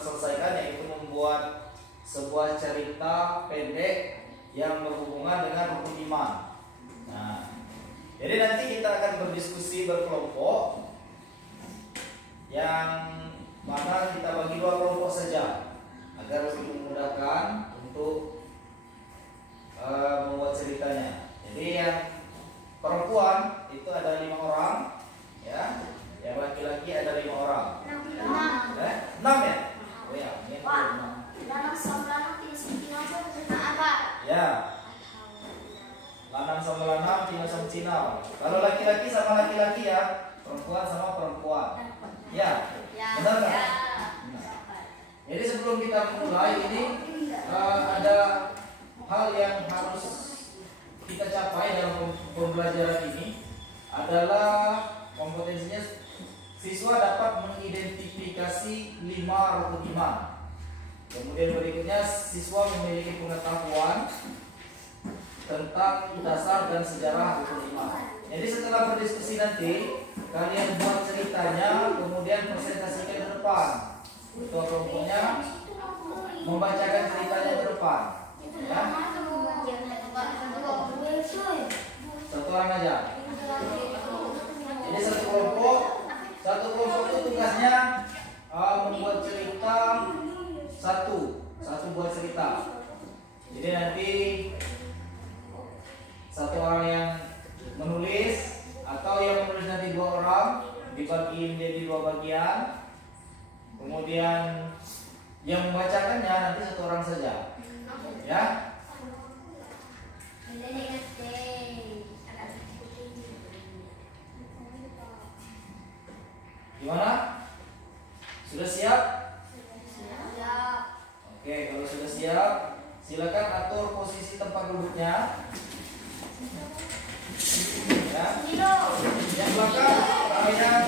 terselesaikan, yaitu membuat sebuah cerita pendek yang berhubungan dengan rukun iman. Nah, jadi nanti kita akan berdiskusi berkelompok, yang mana kita bagi 2 kelompok saja agar lebih memudahkan untuk membuat ceritanya. Jadi yang perempuan itu ada 5 orang, ya. Yang laki-laki ada 5 orang. 6 ya? Oh ya, ini 6. Ya. Lanang sama lanang, tina sama tina. Kalau laki-laki sama laki-laki ya, perempuan sama perempuan. Ya, benar nggak? Jadi sebelum kita mulai ini ada hal yang harus kita capai dalam pembelajaran ini, adalah kompetensinya siswa dapat mengidentifikasi 5 rukun iman. Kemudian berikutnya siswa memiliki pengetahuan tentang dasar dan sejarah rukun iman. Jadi setelah berdiskusi nanti, kalian buat ceritanya, kemudian presentasikan ke depan. Ketua kelompoknya membacakan ceritanya ke depan. Ya? Satu orang aja. Jadi satu kelompok itu tugasnya membuat cerita satu buat cerita. Jadi nanti satu orang yang menulis, atau yang menulis nanti 2 orang dibagi menjadi 2 bagian. Kemudian yang membacakannya nanti 1 orang saja. Ya. Gimana? Sudah siap? Siap. Oke, kalau sudah siap, silakan atur posisi tempat duduknya. Ya. Yang belakang kalian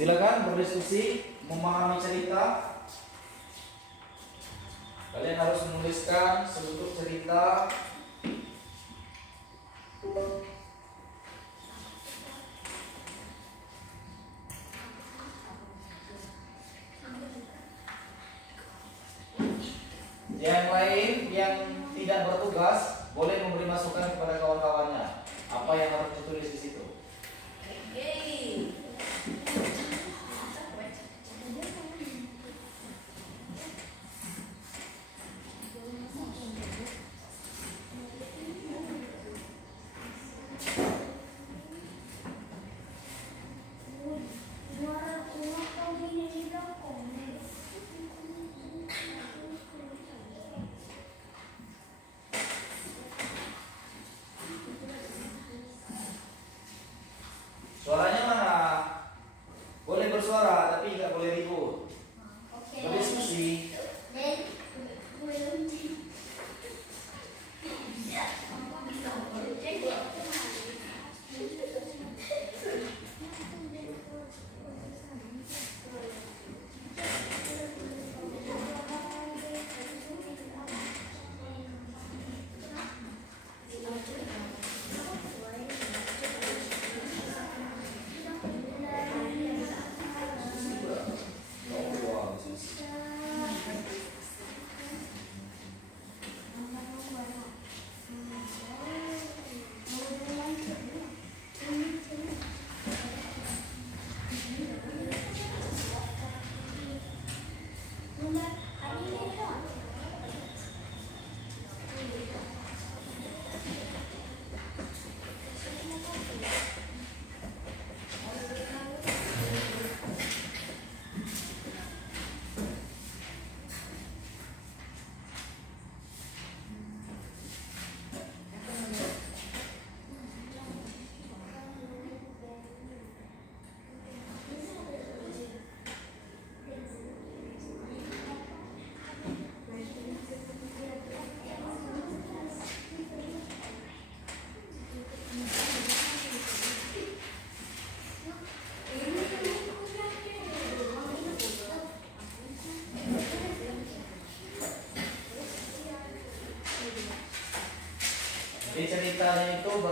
silakan berdiskusi, memahami cerita. Kalian harus menuliskan sebentuk cerita. Yang lain yang tidak bertugas boleh memberi masukan kepada kawan-kawannya apa yang harus ditulis di situ. Suaranya mana? Boleh bersuara tapi nggak boleh ribut. Berdiskusi.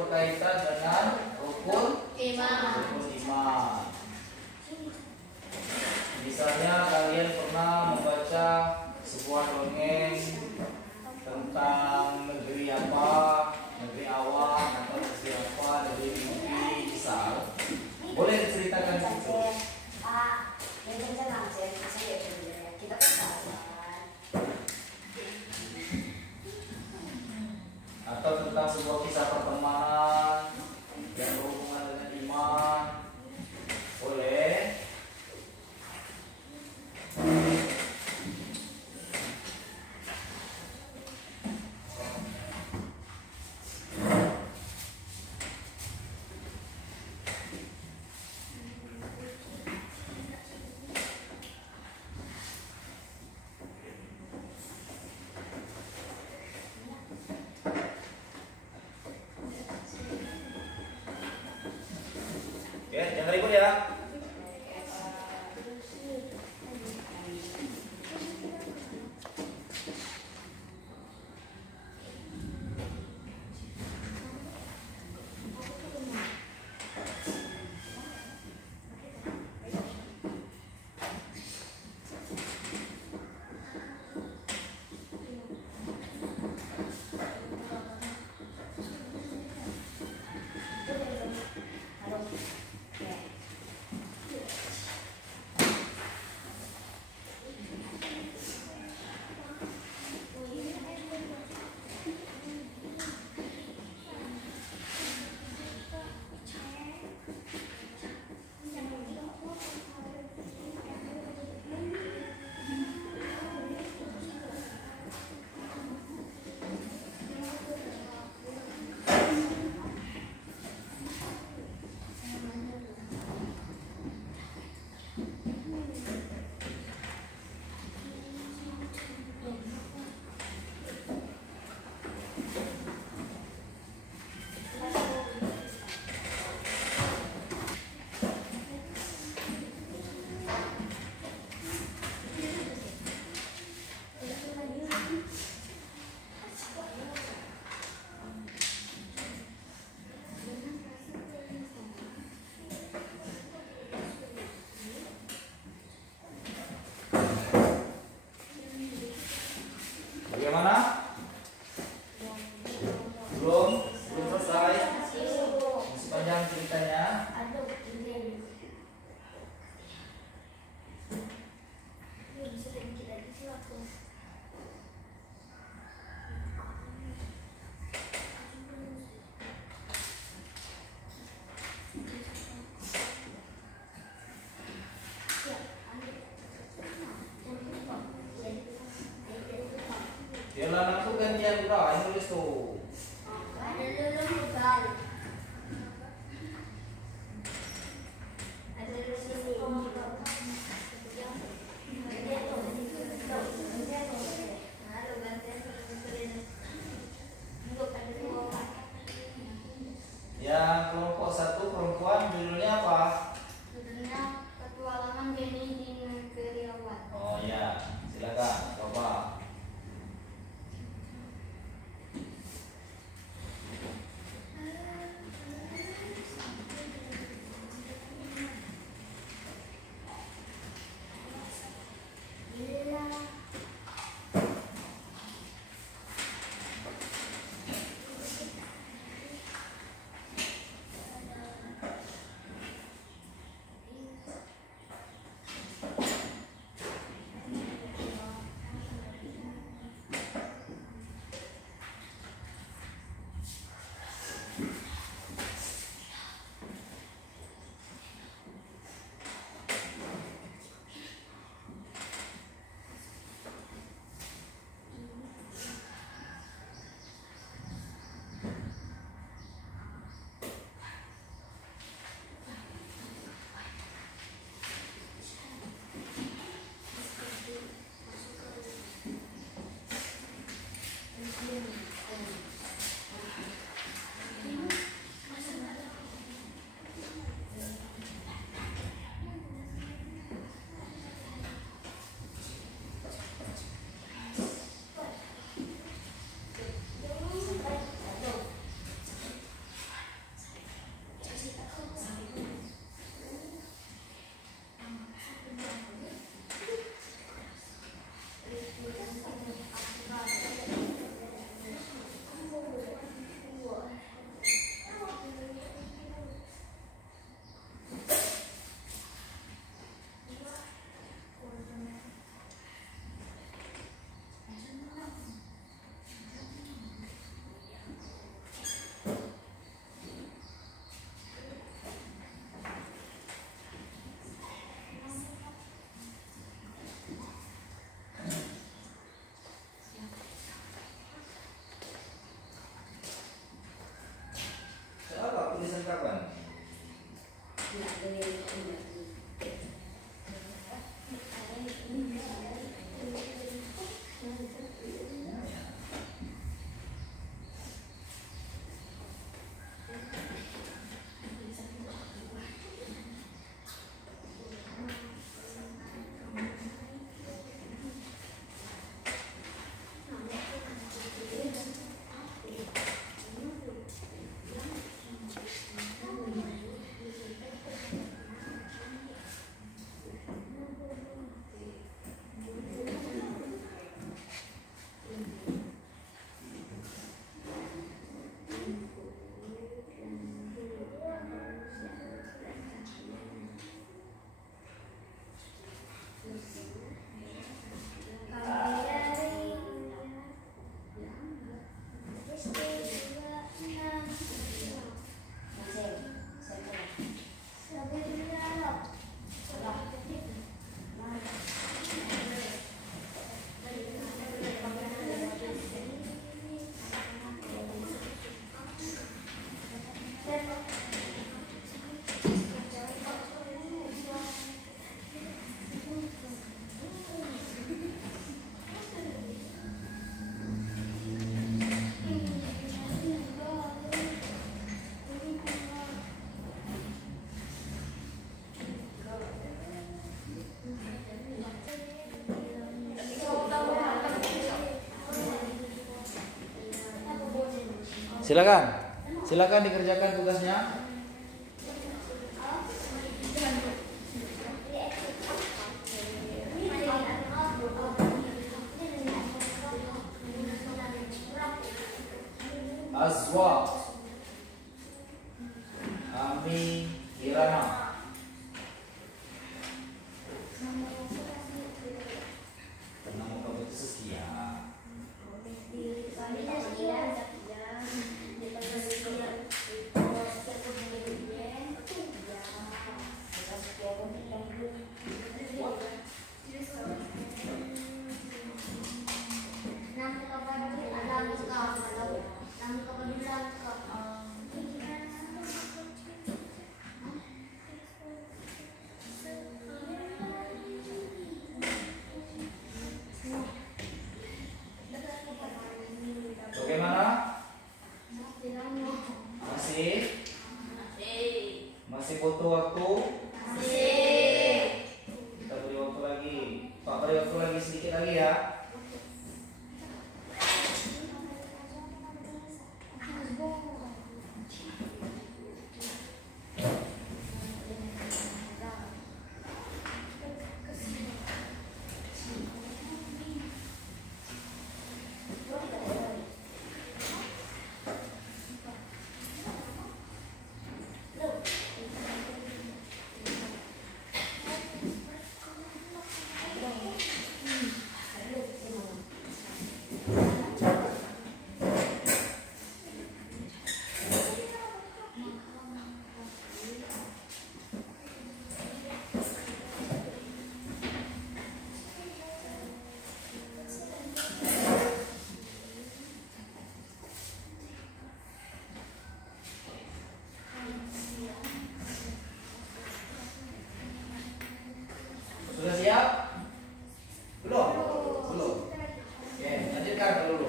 berkaitan dengan rukun iman. Misalnya kalian pernah membaca sebuah dongeng tentang negeri apa, negeri awan atau negeri apa, negeri mimpi, misal boleh diceritakan itu. Atau tentang sebuah kisah pertemanan yang berhubungan dengan iman, boleh. Oke, yang berikut ya. Bagaimana? Belum selesai. Masih panjang ceritanya. Yalah, anakku gantian udah, ini nulis tuh. Yang kelompok 1 perempuan judulnya apa? Judulnya Petualangan Jenny di Negeri Awan. Oh ya, silakan, coba. Silakan, silakan dikerjakan tugasnya. Azwaq, Ami Irama. Nama kamu itu Sesia. Bagaimana? Masih butuh waktu? Kita beri waktu lagi. Pak, beri waktu lagi sedikit lagi ya. Sudah siap? Belum? Belum. Oke, lanjutkan dulu.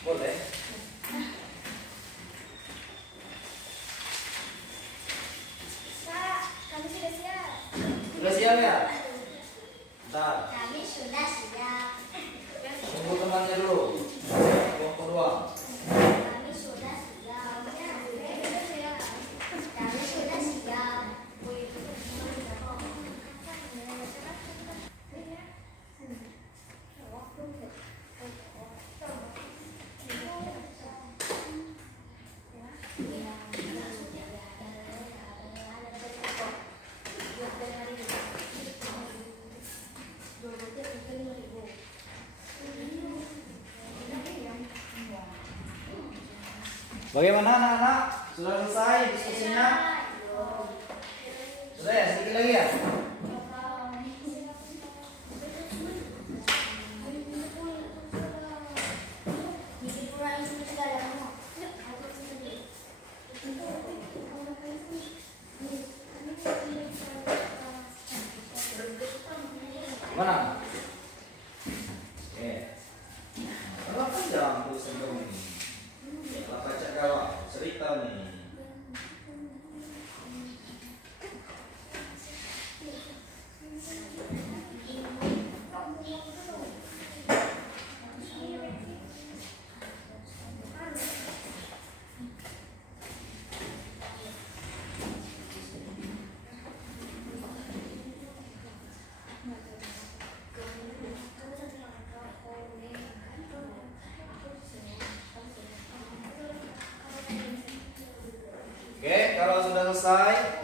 Boleh. Boleh. Kami sudah siap. Sudah siap ya? Bentar. Kami sudah siap. Tunggu temannya dulu. Yang kedua. Kami sudah siap. Kami sudah siap. Bagaimana anak-anak? Sudah selesai diskusinya? Sudah ya? Sedikit lagi ya? Mana? Oke. Kalau panjang tuh sebelum ini. Kalau baca kawan cerita nih. Oke, kalau sudah selesai,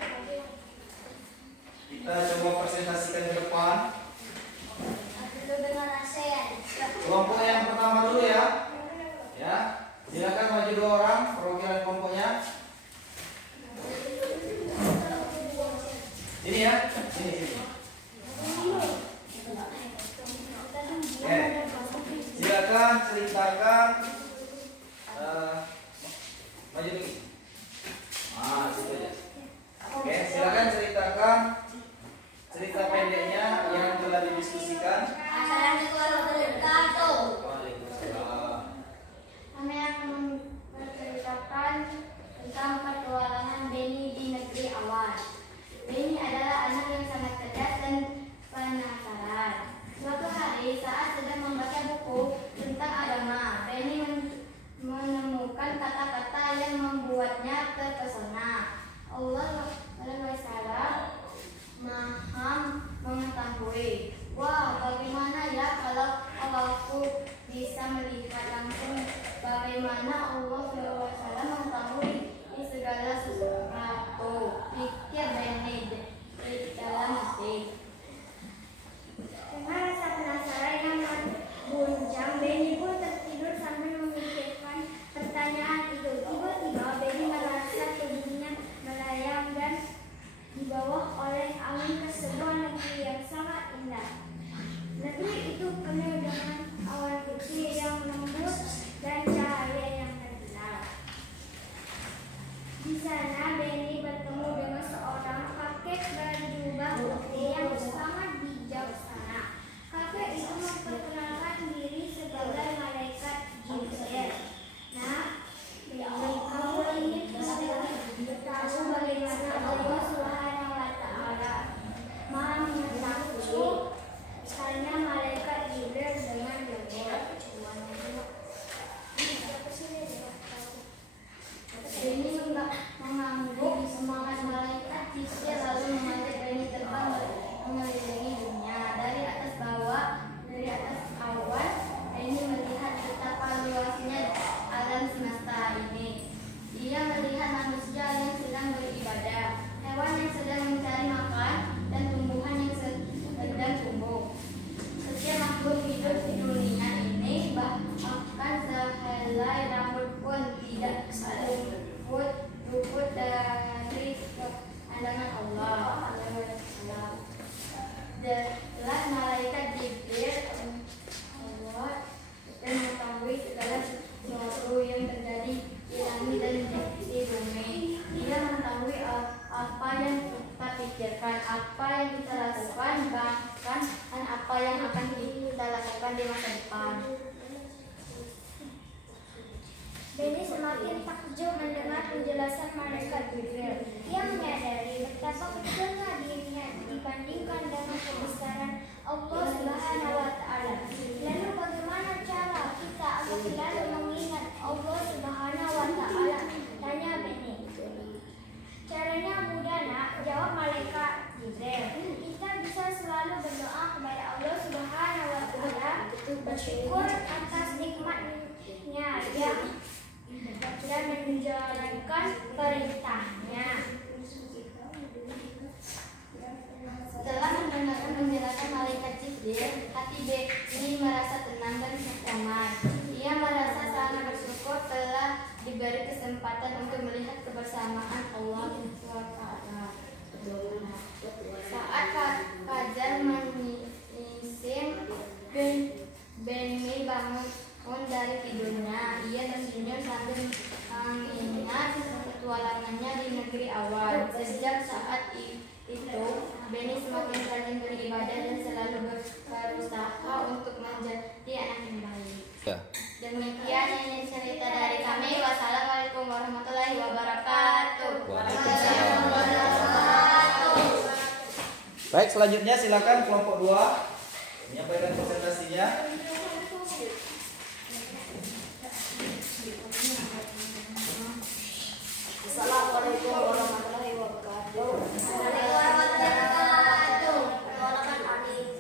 kita coba presentasikan ke depan. Kelompok yang pertama dulu ya. Ya, silakan maju 2 orang perwakilan kelompoknya. Ini ya, sini. Oke, silakan ceritakan. Maju lagi. Situ aja. Oke, silakan ceritakan cerita pendeknya yang telah didiskusikan. Waalaikumsalam. Kami akan menceritakan tentang petualangan Benny di negeri awan. Benny adalah anak yang sangat cerdas dan penasaran. Suatu hari saat sedang membaca buku tentang agama, Benny menemukan kata-kata yang membuatnya terpesona. Allah Maha mengetahui. Wah, bagaimana ya kalau aku bisa melihat langsung bagaimana Allah mengetahui segala sesuatu. Pikir Benny dalam hati. Dengan rasa penasaran yang mengguncang, Benny pun tertidur sambil memikirkan pertanyaan itu. Tiba-tiba Benny merasa tubuhnya melayang dan dibawa oleh angin ke sebuah negeri yang sangat indah. Negeri itu penuh dengan awan putih yang lembut dan cahaya yang terbenam. Di sana Benny bertemu dengan seorang kakek berjubah putih yang sangat bijaksana. Kakek itu memperkenalkan diri sebagai malaikat Jibril. Nah, kamu ingin tahu bagaimana Allah Subhanahu wa Ta'ala Maha mengetahui? Tanya malaikat Jibril dengan lembut. Benny mengangguk semangat malaikat Jibril lalu mengajak Benny terbang mengelilingi dunia. Dari atas awan, Benny melihat betapa luasnya alam semesta ini. Ia melihat manusia yang sedang beribadah, hewan yang sedang mencari makan, dan tumbuhan yang sedang tumbuh. Setiap makhluk hidup di dunia ini, bahkan sehelai rambut pun tidak luput dari pandangan Allah. Jelas malaikat Jibril dan mengetahui segala sesuatu yang terjadi di langit dan di bumi. Dia mengetahui apa yang kita pikirkan, apa yang kita lakukan, bahkan dan apa yang akan kita lakukan di masa depan. Benny semakin takjub mendengar penjelasan malaikat Jibril. Ia menyadari betapa kecilnya dirinya dibandingkan dengan kebesaran Allah Subhanahu wa Ta'ala. Lalu bagaimana cara kita agar selalu mengingat Allah Subhanahu wa Ta'ala? Tanya Benny. Caranya mudah, nak, jawab malaikat Jibril. Kita bisa selalu berdoa kepada Allah Subhanahu wa Ta'ala, bersyukur atas nikmatnya dan menjalankan perintahnya. Setelah mendengarkan penjelasan malaikat Jibril, hati Benny merasa tenang dan damai. Ia merasa sangat bersyukur telah diberi kesempatan untuk melihat kebersamaan Allah SWT. Saat fajar menyingsing, Benny bangun dari tidurnya. Ia tersenyum sambil mengingat petualangannya di negeri awan. Sejak saat itu, Benny semakin rajin beribadah dan selalu berusaha untuk menjadi anak yang baik. Ya. Demikian ini cerita dari kami. Wassalamualaikum warahmatullahi wabarakatuh. Waalaikumsalam. Baik, selanjutnya silakan kelompok 2 menyampaikan presentasinya. Assalamualaikum warahmatullahi wabarakatuh. Perkenalkan Ali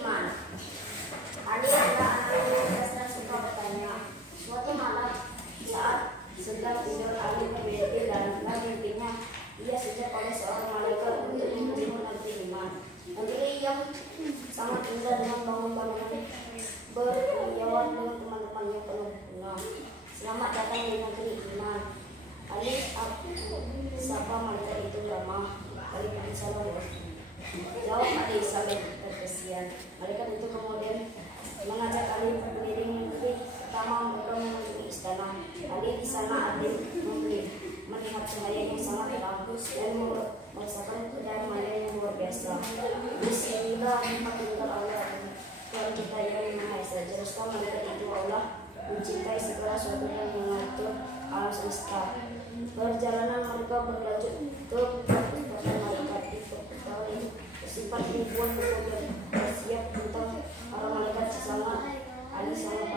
Iman. Ali adalah anak yang dan suka bertanya. Suatu malam saat sedang tidur Ali bermimpi dan mimpinya ia sejak oleh seorang malaikat untuk memberimu negeri Iman. Negeri yang sangat indah dengan bangunan-bangunan berkiauan dengan teman-temannya penuh bunga. Selamat datang di negeri Iman. Ali sapa malaikat itu ramah. Waalaikumsalam. Jawab Ali sambil terkesian. Malaikat itu kemudian mengajak Ali berkeliling negeri. Pertama mereka mengunjungi istana. Ali di sana Ali melihat cahaya yang sangat terang dan merasakan kedamaian yang luar biasa. Bismillah, tempat tinggal Allah Tuhan kita yang Maha Esa. Jelaskan malaikat itu Allah mencintai segala sesuatu yang mengatur alam semesta. Perjalanan mereka berlanjut ke kota malaikat itu. Sifat ribuan bersiap tentang para malaikat sesama. Ali sangat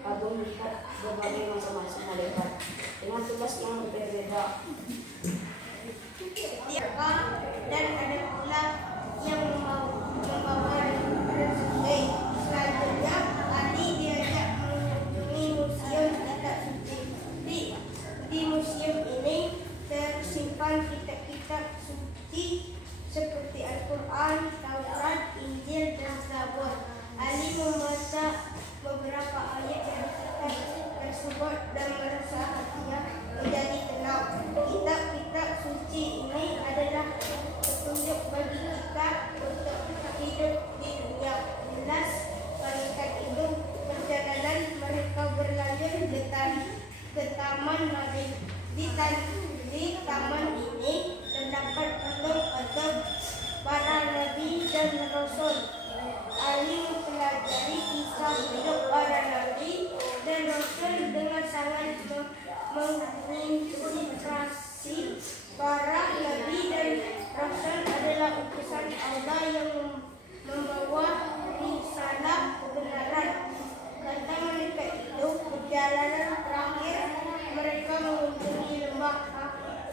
kagum melihat berbagai macam-macam malaikat dengan tugas yang berbeda. Dan ada pula yang membawa rezeki. Selanjutnya Ali diajak mengunjungi museum kitab suci. Di museum ini tersimpan kitab-kitab suci seperti Al-Quran, Taurat, Injil, dan Zabur. Ali membaca beberapa ayat dari kitab tersebut dan merasa hatinya menjadi tenang. Kitab-kitab suci ini adalah petunjuk bagi kita untuk hidup di dunia. Jelas malaikat itu perjalanan mereka berlanjut ke Taman Nabi. Di taman ini terdapat patung para nabi dan rasul. Ali mempelajari kisah hidup para nabi dan rasul dengan sangat menginspirasi. Para nabi dan rasul adalah utusan Allah yang membawa risalah kebenaran. Kata mereka itu, perjalanan terakhir mereka mengunjungi lembah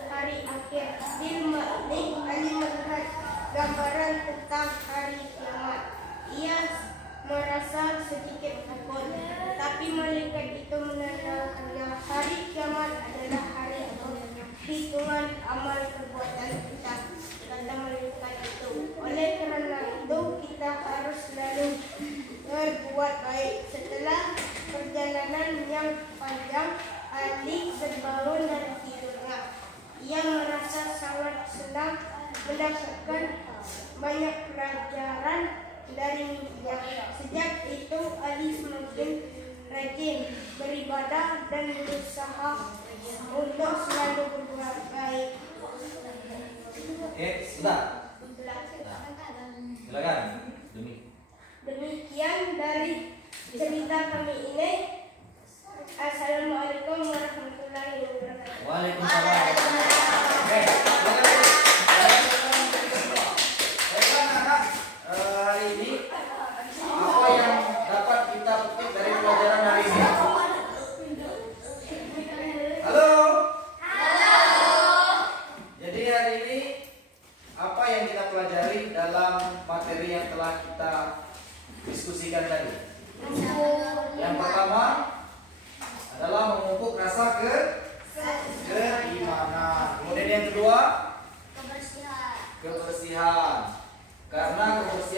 hari akhir. Di lembah ini Ali melihat gambaran tentang hari kiamat. Ia merasa sedikit takut, tapi malaikat itu menerangkan hari kiamat adalah hari hitungan amal perbuatan kita. Kata malaikat itu, oleh kerana itu kita harus selalu berbuat baik. Setelah perjalanan yang panjang, Ali terbangun dari tidurnya. Ia merasa sangat senang mendapatkan banyak pelajaran dari mimpinya. Sejak itu Ali semakin rajin beribadah dan berusaha untuk selalu berbuat baik. Silakan. Demikian dari cerita kami ini. Assalamualaikum warahmatullahi wabarakatuh. Waalaikumsalam. Hari ini apa yang dapat kita petik dari pelajaran hari ini? Halo. Jadi hari ini apa yang kita pelajari dalam materi yang telah kita diskusikan tadi? Yang pertama adalah memupuk rasa keimanan. Kemudian yang kedua, kebersihan. Karena kebersihan